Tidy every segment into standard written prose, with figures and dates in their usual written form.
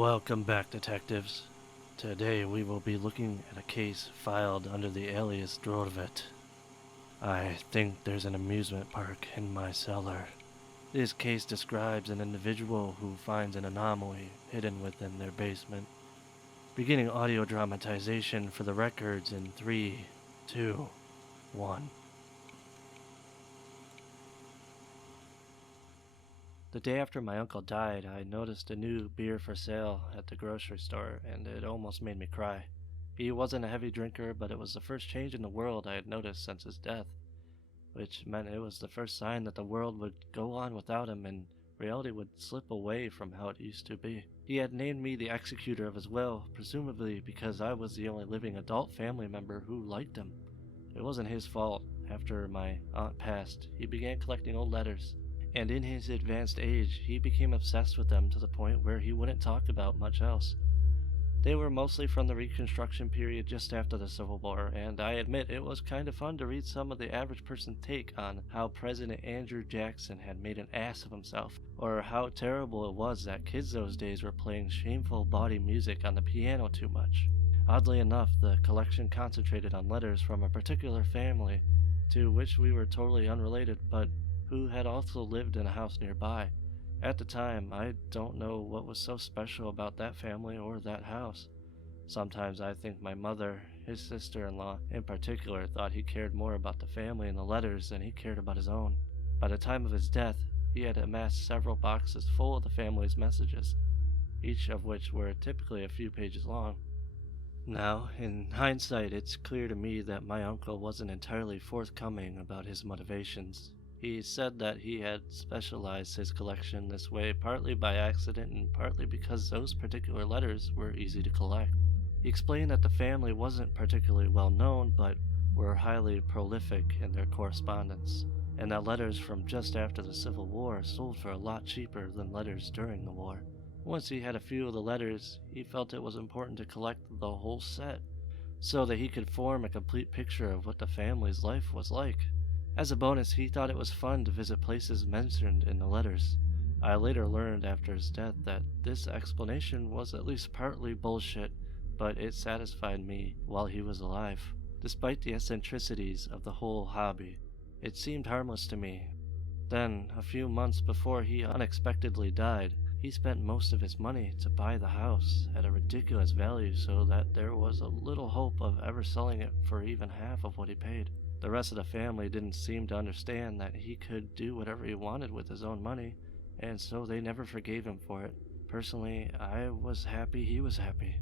Welcome back, detectives. Today we will be looking at a case filed under the alias Drorvet. I think there's an amusement park in my cellar. This case describes an individual who finds an anomaly hidden within their basement. Beginning audio dramatization for the records in 3, 2, 1. The day after my uncle died, I noticed a new beer for sale at the grocery store, and it almost made me cry. He wasn't a heavy drinker, but it was the first change in the world I had noticed since his death, which meant it was the first sign that the world would go on without him and reality would slip away from how it used to be. He had named me the executor of his will, presumably because I was the only living adult family member who liked him. It wasn't his fault. After my aunt passed, he began collecting old letters. And in his advanced age, he became obsessed with them to the point where he wouldn't talk about much else. They were mostly from the Reconstruction period just after the Civil War, and I admit it was kind of fun to read some of the average person's take on how President Andrew Jackson had made an ass of himself, or how terrible it was that kids those days were playing shameful bawdy music on the piano too much. Oddly enough, the collection concentrated on letters from a particular family, to which we were totally unrelated, but who had also lived in a house nearby. At the time, I don't know what was so special about that family or that house. Sometimes I think my mother, his sister-in-law in particular, thought he cared more about the family and the letters than he cared about his own. By the time of his death, he had amassed several boxes full of the family's messages, each of which were typically a few pages long. Now, in hindsight, it's clear to me that my uncle wasn't entirely forthcoming about his motivations. He said that he had specialized his collection this way partly by accident and partly because those particular letters were easy to collect. He explained that the family wasn't particularly well known, but were highly prolific in their correspondence, and that letters from just after the Civil War sold for a lot cheaper than letters during the war. Once he had a few of the letters, he felt it was important to collect the whole set, so that he could form a complete picture of what the family's life was like. As a bonus, he thought it was fun to visit places mentioned in the letters. I later learned after his death that this explanation was at least partly bullshit, but it satisfied me while he was alive. Despite the eccentricities of the whole hobby, it seemed harmless to me. Then, a few months before he unexpectedly died, he spent most of his money to buy the house at a ridiculous value so that there was a little hope of ever selling it for even half of what he paid. The rest of the family didn't seem to understand that he could do whatever he wanted with his own money, and so they never forgave him for it. Personally, I was happy he was happy.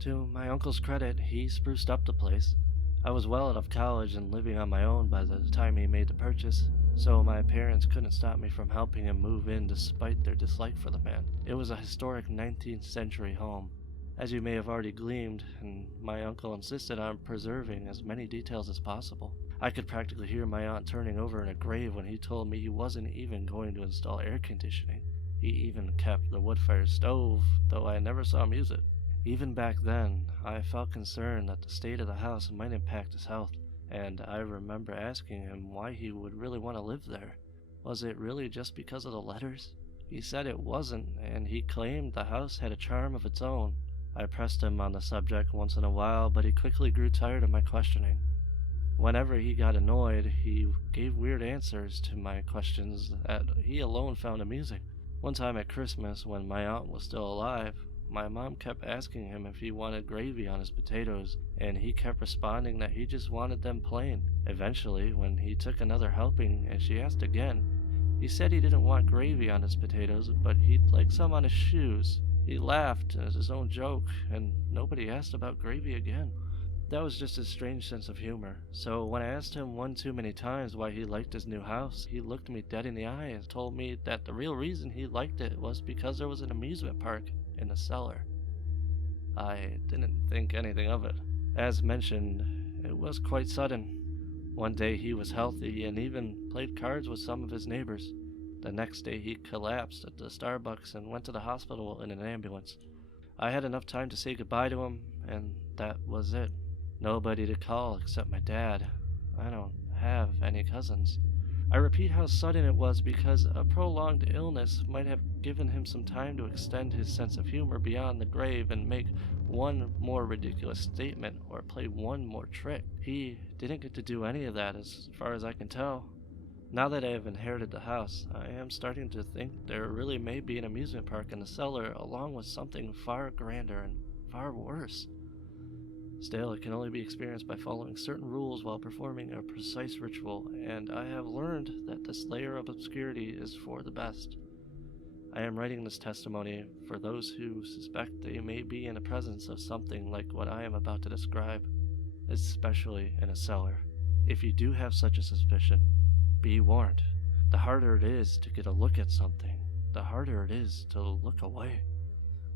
To my uncle's credit, he spruced up the place. I was well out of college and living on my own by the time he made the purchase, so my parents couldn't stop me from helping him move in despite their dislike for the man. It was a historic 19th century home, as you may have already gleaned, and my uncle insisted on preserving as many details as possible. I could practically hear my aunt turning over in a grave when he told me he wasn't even going to install air conditioning. He even kept the wood-fired stove, though I never saw him use it. Even back then, I felt concerned that the state of the house might impact his health, and I remember asking him why he would really want to live there. Was it really just because of the letters? He said it wasn't, and he claimed the house had a charm of its own. I pressed him on the subject once in a while, but he quickly grew tired of my questioning. Whenever he got annoyed, he gave weird answers to my questions that he alone found amusing. One time at Christmas, when my aunt was still alive, my mom kept asking him if he wanted gravy on his potatoes, and he kept responding that he just wanted them plain. Eventually, when he took another helping and she asked again, he said he didn't want gravy on his potatoes, but he'd like some on his shoes. He laughed as his own joke, and nobody asked about gravy again. That was just his strange sense of humor. So when I asked him one too many times why he liked his new house, he looked me dead in the eye and told me that the real reason he liked it was because there was an amusement park in the cellar. I didn't think anything of it. As mentioned, it was quite sudden. One day he was healthy and even played cards with some of his neighbors. The next day he collapsed at the Starbucks and went to the hospital in an ambulance. I had enough time to say goodbye to him, and that was it. Nobody to call except my dad. I don't have any cousins. I repeat how sudden it was because a prolonged illness might have given him some time to extend his sense of humor beyond the grave and make one more ridiculous statement or play one more trick. He didn't get to do any of that as far as I can tell. Now that I have inherited the house, I am starting to think there really may be an amusement park in the cellar along with something far grander and far worse. Still, it can only be experienced by following certain rules while performing a precise ritual, and I have learned that this layer of obscurity is for the best. I am writing this testimony for those who suspect they may be in the presence of something like what I am about to describe, especially in a cellar. If you do have such a suspicion, be warned. The harder it is to get a look at something, the harder it is to look away.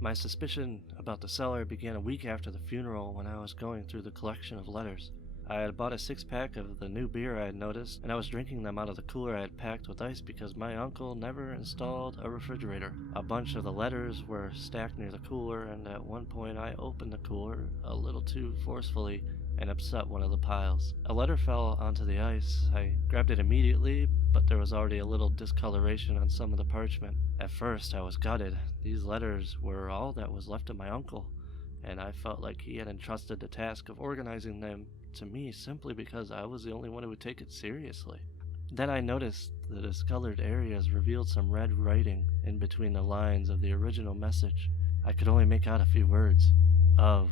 My suspicion about the cellar began a week after the funeral when I was going through the collection of letters. I had bought a 6-pack of the new beer I had noticed, and I was drinking them out of the cooler I had packed with ice because my uncle never installed a refrigerator. A bunch of the letters were stacked near the cooler, and at one point I opened the cooler a little too forcefully and upset one of the piles. A letter fell onto the ice. I grabbed it immediately, but there was already a little discoloration on some of the parchment. At first, I was gutted. These letters were all that was left of my uncle, and I felt like he had entrusted the task of organizing them to me simply because I was the only one who would take it seriously. Then I noticed the discolored areas revealed some red writing in between the lines of the original message. I could only make out a few words. Of,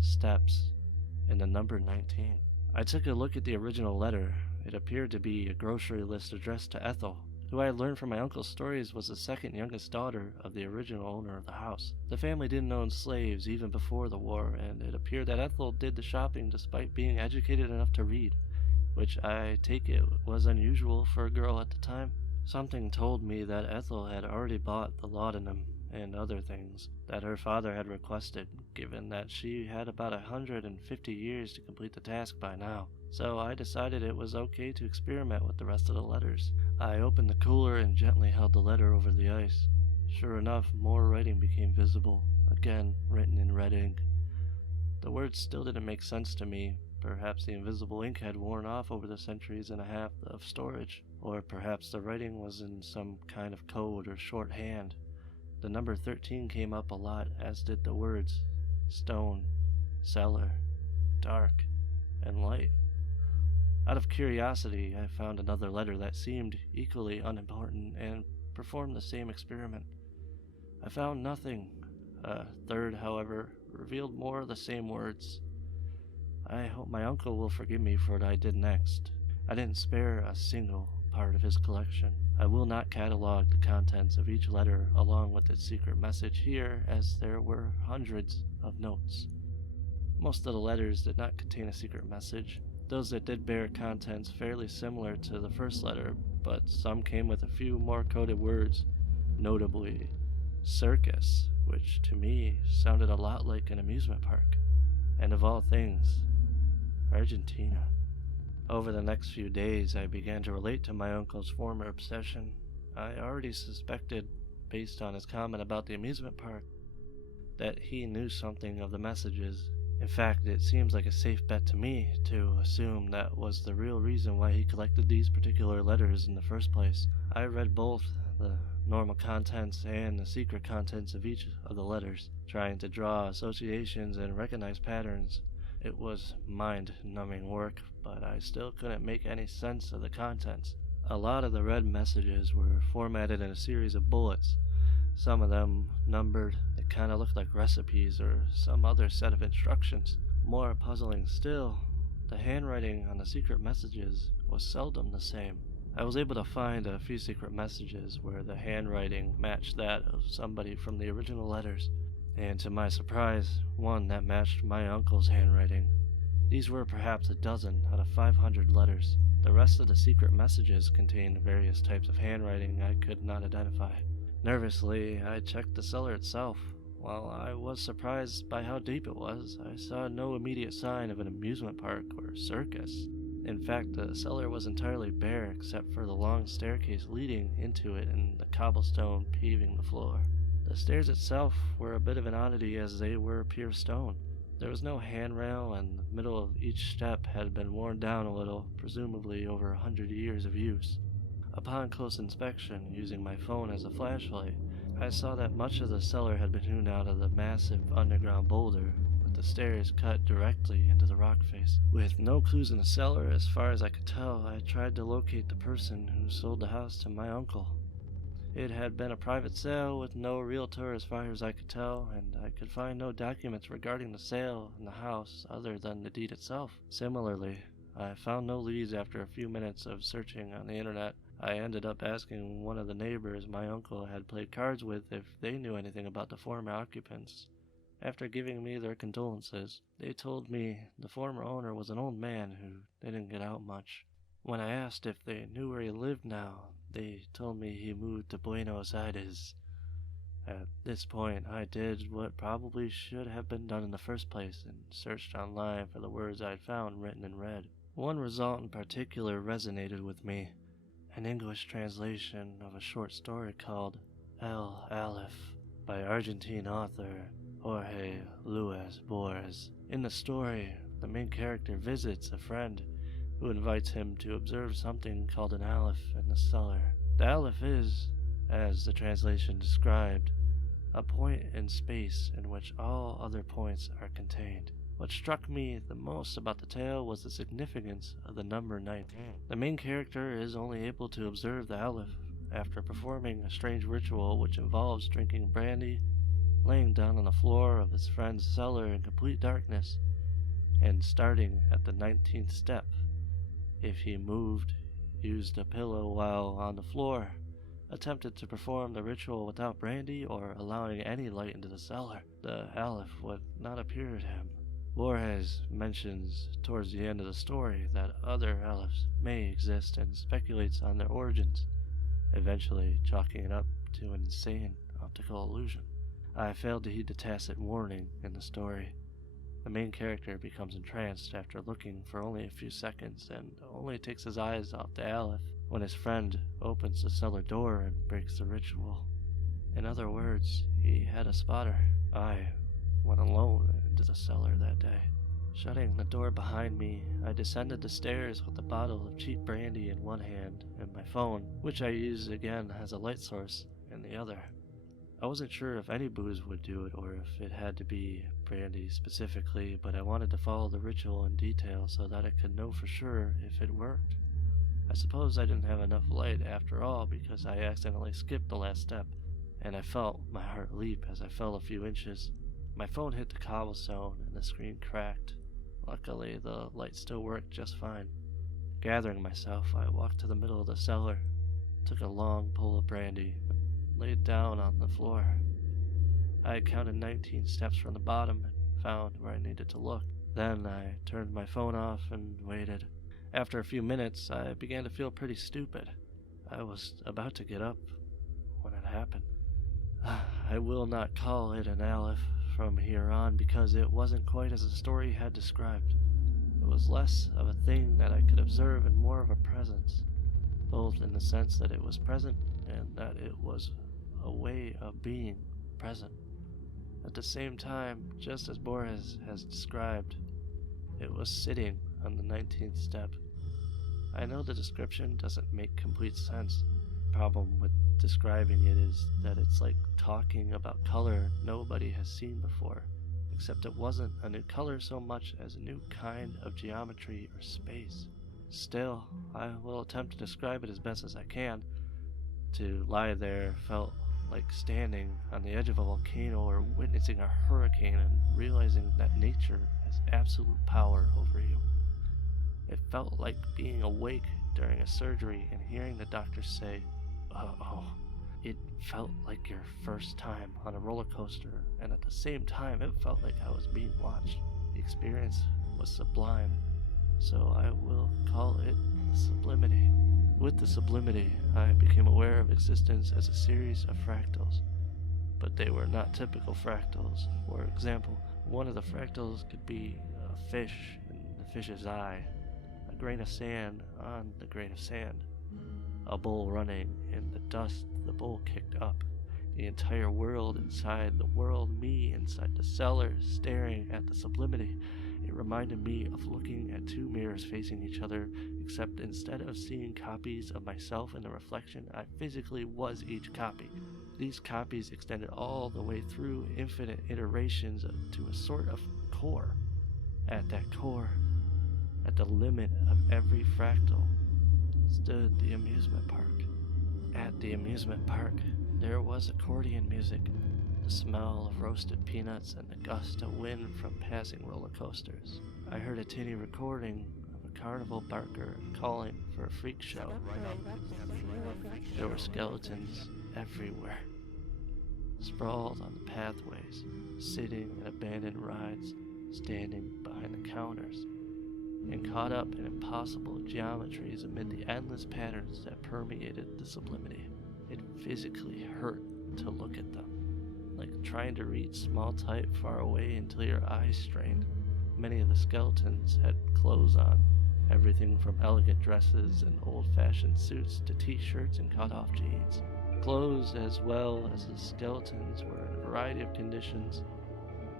steps, and the number 19. I took a look at the original letter. It appeared to be a grocery list addressed to Ethel, who I had learned from my uncle's stories was the second youngest daughter of the original owner of the house. The family didn't own slaves even before the war, and it appeared that Ethel did the shopping despite being educated enough to read, which I take it was unusual for a girl at the time. Something told me that Ethel had already bought the laudanum and other things that her father had requested, given that she had about 150 years to complete the task by now. So I decided it was okay to experiment with the rest of the letters. I opened the cooler and gently held the letter over the ice. Sure enough, more writing became visible, again written in red ink. The words still didn't make sense to me. Perhaps the invisible ink had worn off over the centuries and a half of storage, or perhaps the writing was in some kind of code or shorthand. The number 13 came up a lot, as did the words stone, cellar, dark, and light. Out of curiosity, I found another letter that seemed equally unimportant and performed the same experiment. I found nothing. A third, however, revealed more of the same words. I hope my uncle will forgive me for what I did next. I didn't spare a single part of his collection. I will not catalog the contents of each letter along with its secret message here, as there were hundreds of notes. Most of the letters did not contain a secret message. Those that did bear contents fairly similar to the first letter, but some came with a few more coded words, notably circus, which to me sounded a lot like an amusement park, and of all things, Argentina. Over the next few days, I began to relate to my uncle's former obsession. I already suspected, based on his comment about the amusement park, that he knew something of the messages. In fact, it seems like a safe bet to me to assume that was the real reason why he collected these particular letters in the first place. I read both the normal contents and the secret contents of each of the letters, trying to draw associations and recognize patterns. It was mind-numbing work, but I still couldn't make any sense of the contents. A lot of the red messages were formatted in a series of bullets, some of them numbered. It kind of looked like recipes or some other set of instructions. More puzzling still, the handwriting on the secret messages was seldom the same. I was able to find a few secret messages where the handwriting matched that of somebody from the original letters, and to my surprise, one that matched my uncle's handwriting. These were perhaps a dozen out of 500 letters. The rest of the secret messages contained various types of handwriting I could not identify. Nervously, I checked the cellar itself. While I was surprised by how deep it was, I saw no immediate sign of an amusement park or circus. In fact, the cellar was entirely bare except for the long staircase leading into it and the cobblestone paving the floor. The stairs itself were a bit of an oddity as they were pure stone. There was no handrail, and the middle of each step had been worn down a little, presumably over 100 years of use. Upon close inspection, using my phone as a flashlight, I saw that much of the cellar had been hewn out of the massive underground boulder, with the stairs cut directly into the rock face. With no clues in the cellar as far as I could tell, I tried to locate the person who sold the house to my uncle. It had been a private sale with no realtor as far as I could tell, and I could find no documents regarding the sale and the house other than the deed itself. Similarly, I found no leads after a few minutes of searching on the internet. I ended up asking one of the neighbors my uncle had played cards with if they knew anything about the former occupants. After giving me their condolences, they told me the former owner was an old man who didn't get out much. When I asked if they knew where he lived now, they told me he moved to Buenos Aires. At this point, I did what probably should have been done in the first place and searched online for the words I had found written in red. One result in particular resonated with me. An English translation of a short story called El Aleph by Argentine author Jorge Luis Borges. In the story, the main character visits a friend who invites him to observe something called an aleph in the cellar. The aleph is, as the translation described, a point in space in which all other points are contained. What struck me the most about the tale was the significance of the number 19. The main character is only able to observe the aleph after performing a strange ritual which involves drinking brandy, laying down on the floor of his friend's cellar in complete darkness, and starting at the 19th step. If he moved, used a pillow while on the floor, attempted to perform the ritual without brandy or allowing any light into the cellar, the aleph would not appear to him. Borges mentions towards the end of the story that other alephs may exist and speculates on their origins, eventually chalking it up to an insane optical illusion. I failed to heed the tacit warning in the story. The main character becomes entranced after looking for only a few seconds and only takes his eyes off the aleph when his friend opens the cellar door and breaks the ritual. In other words, he had a spotter. I went alone into the cellar that day. Shutting the door behind me, I descended the stairs with a bottle of cheap brandy in one hand and my phone, which I used again as a light source, in the other. I wasn't sure if any booze would do it or if it had to be brandy specifically, but I wanted to follow the ritual in detail so that I could know for sure if it worked. I suppose I didn't have enough light after all because I accidentally skipped the last step, and I felt my heart leap as I fell a few inches. My phone hit the cobblestone and the screen cracked. Luckily, the light still worked just fine. Gathering myself, I walked to the middle of the cellar, took a long pull of brandy, and laid down on the floor. I had counted 19 steps from the bottom and found where I needed to look. Then I turned my phone off and waited. After a few minutes, I began to feel pretty stupid. I was about to get up when it happened. I will not call it an aleph from here on because it wasn't quite as the story had described. It was less of a thing that I could observe and more of a presence, both in the sense that it was present and that it was a way of being present. At the same time, just as Borges has described, it was sitting on the 19th step. I know the description doesn't make complete sense. The problem with describing it is that it's like talking about color nobody has seen before, except it wasn't a new color so much as a new kind of geometry or space. Still, I will attempt to describe it as best as I can. To lie there felt like standing on the edge of a volcano or witnessing a hurricane and realizing that nature has absolute power over you. It felt like being awake during a surgery and hearing the doctor say, "Uh-oh." It felt like your first time on a roller coaster, and at the same time it felt like I was being watched. The experience was sublime, so I will call it sublimity. With the sublimity, I became aware of existence as a series of fractals, but they were not typical fractals. For example, one of the fractals could be a fish in the fish's eye, a grain of sand on the grain of sand, a bull running in the dust the bull kicked up, the entire world inside the world, me inside the cellar staring at the sublimity, a It reminded me of looking at two mirrors facing each other, except instead of seeing copies of myself in the reflection, I physically was each copy. These copies extended all the way through infinite iterations to a sort of core. At that core, at the limit of every fractal, stood the amusement park. At the amusement park, there was accordion music, the smell of roasted peanuts, and the gust of wind from passing roller coasters. I heard a tinny recording of a carnival barker calling for a freak show. There were skeletons everywhere, sprawled on the pathways, sitting in abandoned rides, standing behind the counters, and caught up in impossible geometries amid the endless patterns that permeated the sublimity. It physically hurt to look at them, like trying to read small type far away until your eyes strained. Many of the skeletons had clothes on, everything from elegant dresses and old-fashioned suits to t-shirts and cut-off jeans. Clothes as well as the skeletons were in a variety of conditions.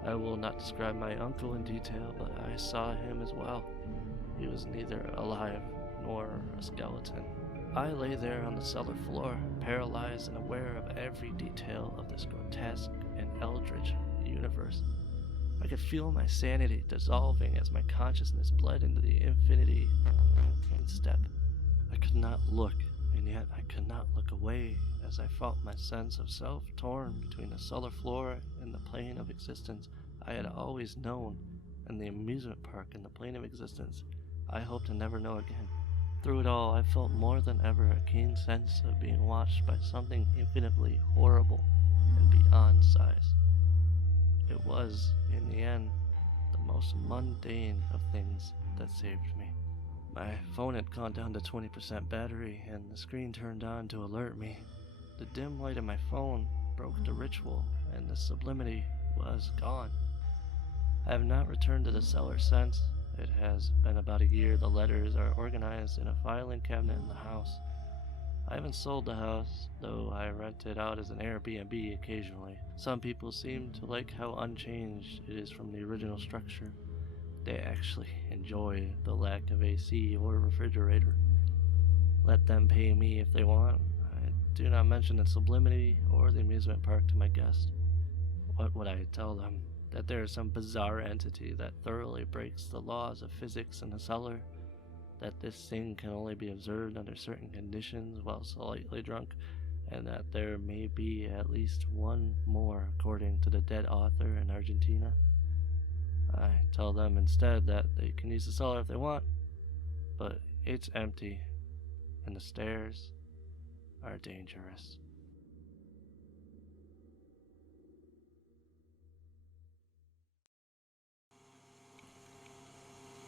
I will not describe my uncle in detail, but I saw him as well. He was neither alive nor a skeleton. I lay there on the cellar floor, paralyzed and aware of every detail of this grotesque and eldritch universe. I could feel my sanity dissolving as my consciousness bled into the infinity in step. I could not look, and yet I could not look away as I felt my sense of self torn between the cellar floor and the plane of existence I had always known, and the amusement park and the plane of existence I hoped to never know again. Through it all, I felt more than ever a keen sense of being watched by something infinitely horrible and beyond size. It was, in the end, the most mundane of things that saved me. My phone had gone down to 20% battery, and the screen turned on to alert me. The dim light of my phone broke the ritual, and the sublimity was gone. I have not returned to the cellar since. It has been about a year. The letters are organized in a filing cabinet in the house. I haven't sold the house, though I rent it out as an Airbnb occasionally. Some people seem to like how unchanged it is from the original structure. They actually enjoy the lack of AC or refrigerator. Let them pay me if they want. I do not mention the sublimity or the amusement park to my guests. What would I tell them? That there is some bizarre entity that thoroughly breaks the laws of physics in the cellar? That this thing can only be observed under certain conditions while slightly drunk? And that there may be at least one more, according to the dead author in Argentina? I tell them instead that they can use the cellar if they want, but it's empty, and the stairs are dangerous.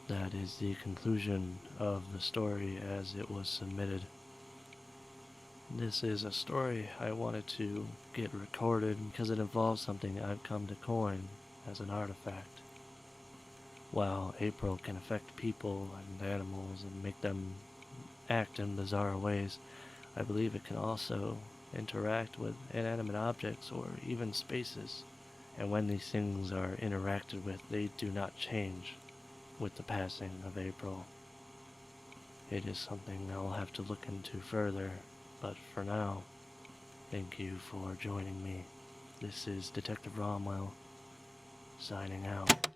That is the conclusion of the story as it was submitted. This is a story I wanted to get recorded because it involves something I've come to coin as an artifact. While April can affect people and animals and make them act in bizarre ways, I believe it can also interact with inanimate objects or even spaces. And when these things are interacted with, they do not change with the passing of April. It is something I'll have to look into further, but for now, thank you for joining me. This is Detective Romwell, signing out.